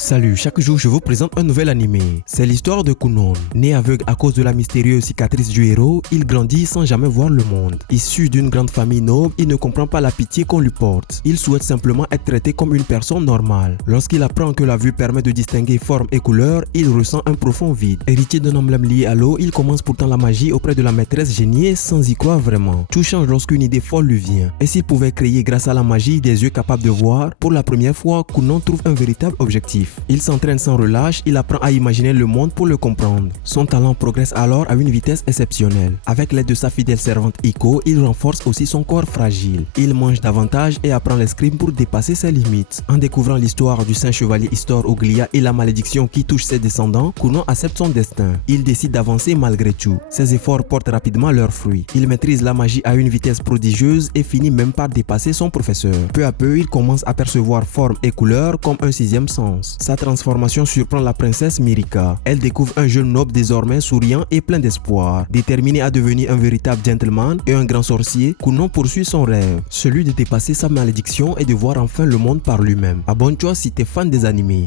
Salut, chaque jour je vous présente un nouvel animé. C'est l'histoire de Kunon. Né aveugle à cause de la mystérieuse cicatrice du héros, il grandit sans jamais voir le monde. Issu d'une grande famille noble, il ne comprend pas la pitié qu'on lui porte. Il souhaite simplement être traité comme une personne normale. Lorsqu'il apprend que la vue permet de distinguer forme et couleur, il ressent un profond vide. Héritier d'un emblème lié à l'eau, il commence pourtant la magie auprès de la maîtresse génie sans y croire vraiment. Tout change lorsqu'une idée folle lui vient. Et s'il pouvait créer grâce à la magie des yeux capables de voir, pour la première fois, Kunon trouve un véritable objectif. Il s'entraîne sans relâche, il apprend à imaginer le monde pour le comprendre. Son talent progresse alors à une vitesse exceptionnelle. Avec l'aide de sa fidèle servante Iko, il renforce aussi son corps fragile. Il mange davantage et apprend l'escrime pour dépasser ses limites. En découvrant l'histoire du saint chevalier Histor Oglia et la malédiction qui touche ses descendants, Kunon accepte son destin. Il décide d'avancer malgré tout. Ses efforts portent rapidement leurs fruits. Il maîtrise la magie à une vitesse prodigieuse et finit même par dépasser son professeur. Peu à peu, il commence à percevoir forme et couleur comme un sixième sens. Sa transformation surprend la princesse Mirika. Elle découvre un jeune noble désormais souriant et plein d'espoir. Déterminé à devenir un véritable gentleman et un grand sorcier, Kunon poursuit son rêve, celui de dépasser sa malédiction et de voir enfin le monde par lui-même. Abonne-toi si t'es fan des animés.